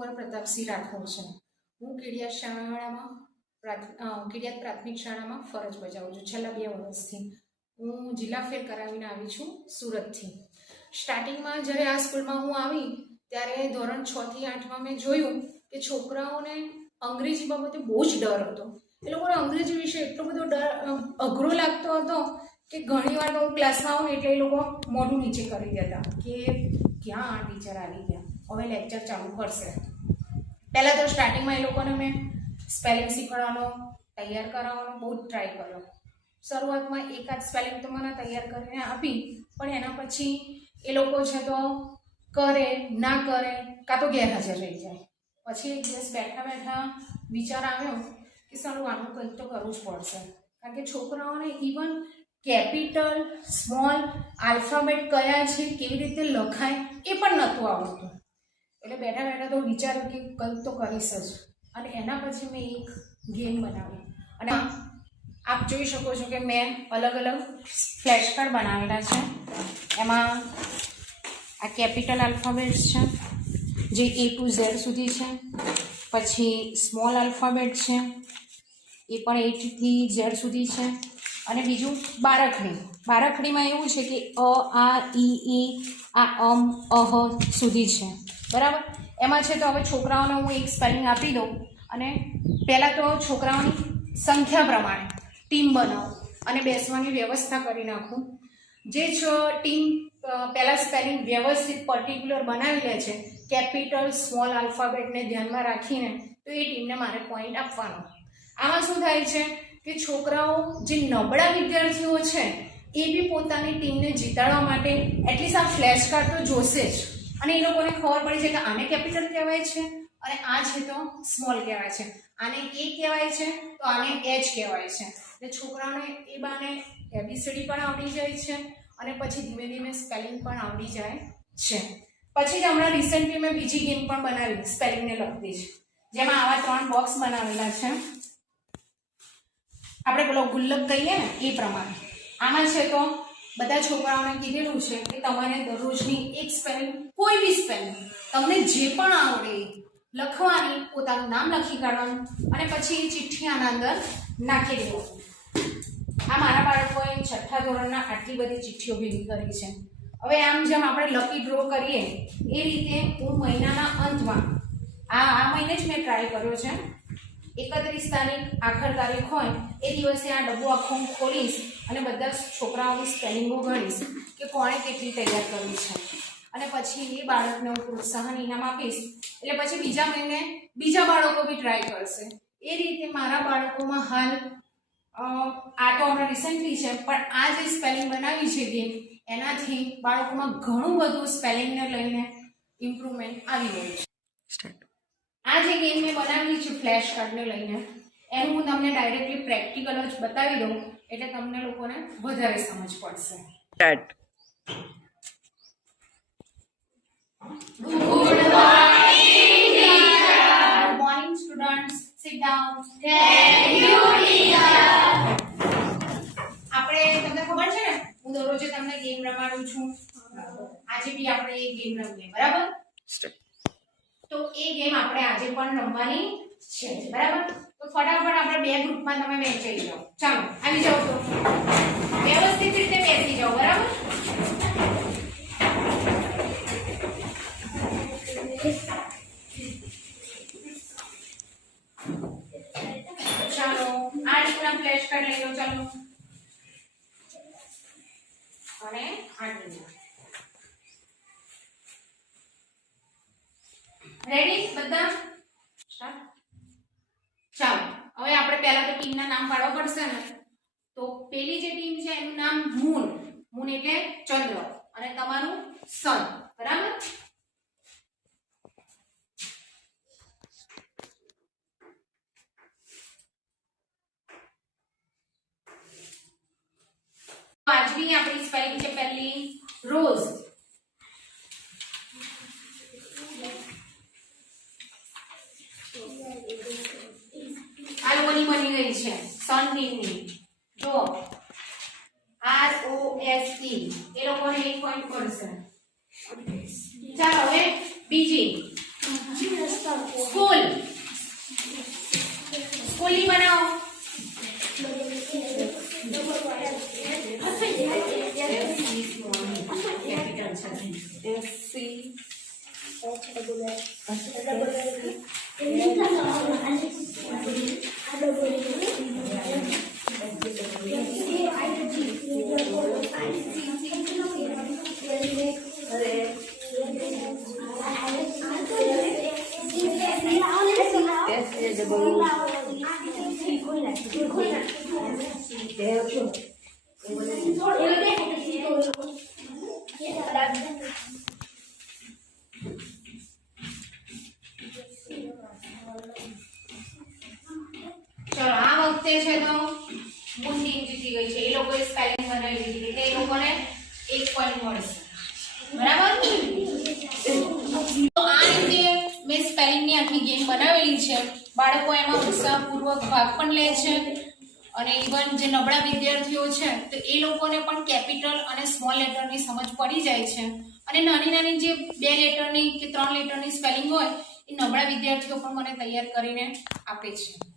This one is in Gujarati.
કુંવર પ્રતાપસિંહ રાઠોડ છે. હું કીડિયા શાળામાં કીડિયાત પ્રાથમિક શાળામાં ફરજ બજાવું છું છેલ્લા બે વર્ષથી. હું જિલ્લા ફેર કરાવીને આવી છું સુરતથી. સ્ટાર્ટિંગમાં જ્યારે આ સ્કૂલમાં હું આવી, ત્યારે ધોરણ છ થી આઠમાં મેં જોયું કે છોકરાઓને અંગ્રેજી બાબતે બહુ જ ડર હતો. એ લોકોને અંગ્રેજી વિશે એટલો બધો ડર અઘરો લાગતો હતો કે ઘણી વાર હું ક્લાસમાં આવું એટલે એ લોકો મોઢું નીચે કરી દેતા કે ક્યાં આ ટીચર આવી ગયા? હવે લેક્ચર ચાલુ કરશે. પહેલાં તો સ્ટાર્ટિંગમાં એ લોકોને મેં સ્પેલિંગ શીખવાડવાનો, તૈયાર કરાવવાનો બહુ જ ટ્રાય કર્યો. શરૂઆતમાં એકાદ સ્પેલિંગ તો મને તૈયાર કરીને આપી, પણ એના પછી એ લોકો છે તો કરે, ના કરે, કાં તો ગેરહાજર રહી જાય. પછી એક દિવસ બેઠા બેઠા વિચાર આવ્યો કે સારું, આનું કંઈક તો કરવું જ પડશે. કારણ કે છોકરાઓને ઇવન કેપિટલ સ્મોલ આલ્ફાબેટ કયા છે, કેવી રીતે લખાય, એ પણ નહોતું આવડતું. એટલે બેઠા બેઠા તો વિચાર્યું કે કંઈક તો કરીશ જ. અને એના પછી મેં એક ગેમ બનાવી. અને આપ જોઈ શકો છો કે મેં અલગ અલગ ફ્લેશ કાર્ડ બનાવેલા છે. એમાં આ કેપિટલ આલ્ફાબેટ્સ છે, જે એ ટુ ઝેડ સુધી છે, પછી સ્મોલ આલ્ફાબેટ છે, એ પણ એટથી ઝેડ સુધી છે, અને બીજું બારાખડી. બારખડીમાં એવું છે કે અ, આ, ઈ ઈ, આ, અમ, અહ સુધી છે. બરાબર? એમાં છે તો હવે છોકરાઓને હું એક સ્પેલિંગ આપી દઉં અને પહેલાં તો છોકરાઓની સંખ્યા પ્રમાણે ટીમ બનાવું અને બેસવાની વ્યવસ્થા કરી નાખું. જે છ ટીમ પહેલાં સ્પેલિંગ વ્યવસ્થિત પર્ટિક્યુલર બનાવી લે છે કેપિટલ સ્મોલ આલ્ફાબેટને ધ્યાનમાં રાખીને, તો એ ટીમને મારે પોઈન્ટ આપવાનો. આમાં શું થાય છે કે છોકરાઓ, જે નબળા વિદ્યાર્થીઓ છે, એ બી પોતાની ટીમને જીતાડવા માટે એટલીસ્ટ આ ફ્લેશ કાર્ડ તો જોશે જ. અને એ લોકોને ખબર પડી છે કે આને કેપિટલ કહેવાય છે અને આ છે તો સ્મોલ કહેવાય છે. આને એ કહેવાય છે તો આને એચ કહેવાય છે. એટલે છોકરાઓને એ બાને એબીસીડી પણ આવડી જાય છે અને પછી ધીમે ધીમે સ્પેલિંગ પણ આવડી જાય છે. પછી જ હમણાં રિસેન્ટલી મેં બીજી ગેમ પણ બનાવી સ્પેલિંગને લગતી જ. જેમાં આવા ત્રણ બોક્સ બનાવેલા છે. આપણે પેલો ગુલ્લક કહીએ ને, એ પ્રમાણે. આમાં છે તો બધા છોકરાઓને કીધેલું છે કે તમારે દરરોજની એક સ્પેલિંગ કોઈ બી સ્પેલિંગ તમને જે પણ આવડે લખવાની, પોતાનું નામ લખી કાઢવાનું અને પછી એ ચિઠ્ઠી આના અંદર નાખી દેવાનું. આ મારા બાળકોએ છઠ્ઠા ધોરણના આટલી બધી ચિઠ્ઠીઓ ભેગી કરી છે. હવે આમ જેમ આપણે લકી ડ્રો કરીએ, એ રીતે હું મહિનાના અંતમાં, આ આ મહિને જ મેં ટ્રાય કર્યો છે. એકત્રીસ તારીખ, આખર તારીખ હોય, એ દિવસે આ ડબ્બો આખો હું ખોલીશ અને બધા છોકરાઓની સ્પેલિંગો ગણીશ કે કોણે કેટલી તૈયાર કરવી છે. અને પછી એ બાળકને હું પ્રોત્સાહન ઇનામ આપીશ, એટલે પછી બીજા મહિને બીજા બાળકો બી ટ્રાય કરશે. એ રીતે મારા બાળકોમાં હાલ આ તો હમણાં રિસેન્ટલી છે, પણ આ જે સ્પેલિંગ બનાવી છે ગેમ એનાથી બાળકોમાં ઘણું બધું સ્પેલિંગને લઈને ઇમ્પ્રુવમેન્ટ આવી ગયું છે. આ જે ગેમ મેં બનાવી છે ફ્લેશ કાર્ડને લઈને એનું હું તમને ડાયરેક્ટલી પ્રેક્ટિકલ જ બતાવી દઉં એટલે તમને લોકોને વધારે સમજ પડશે. Start Good morning, students. Sit down. આપણે તમને ખબર છે ને હું દરરોજે તમને ગેમ રમાડું છું. આજે બી આપણે એ ગેમ રમીએ બરાબર? તો એ ગેમ આપણે આજે પણ રમવાની છે, બરાબર? તો ફટાફટ આપણે બે ગ્રુપમાં તમે વહેંચાઈ જાઓ. ચાલો, આવી જાઓ તો. વ્યવસ્થિત રીતે બેસી જાઓ, બરાબર? ચાલો, આ રીતના ફ્લેશ કાર્ડ લઈ લો, ચાલો. અને આ રેડી બધા? ચાલો, હવે આપણે પહેલા તો ટીમના નામ પાડવા પડશે ને. તો પેલી જે ટીમ છે, એનું નામ મૂન મૂન એટલે ચંદ્ર. અને તમારું સન બરાબર? આજની આપણી સ્પેલિંગ છે પહેલી રોઝ. છે સનબીનની જો આર ઓ એસ ટી એ લોકો ને એક પોઈન્ટ કરશે ચાલો હવે બીજી. સ્કૂલ. સ્કૂલની બનાવો. ચલો આ વખતે છે તો મુસ્લિમ જીતી ગઈ છે એ લોકોએ સ્પેલિંગ બનાવી દીધી એટલે એ લોકોને એક પોઈન્ટ મળશે બરાબર તો આ રીતે મેં સ્પેલિંગની આખી ગેમ બનાવેલી છે બાળકો એમાં ઉત્સાહપૂર્વક ભાગ પણ લે છે અને ઇવન જે નબળા વિદ્યાર્થીઓ છે, તો એ લોકોને પણ કેપિટલ અને સ્મોલ લેટરની સમજ પડી જાય છે. અને નાની નાની જે બે લેટરની કે ત્રણ લેટરની સ્પેલિંગ હોય, એ નબળા વિદ્યાર્થીઓ પણ મને તૈયાર કરીને આપે છે.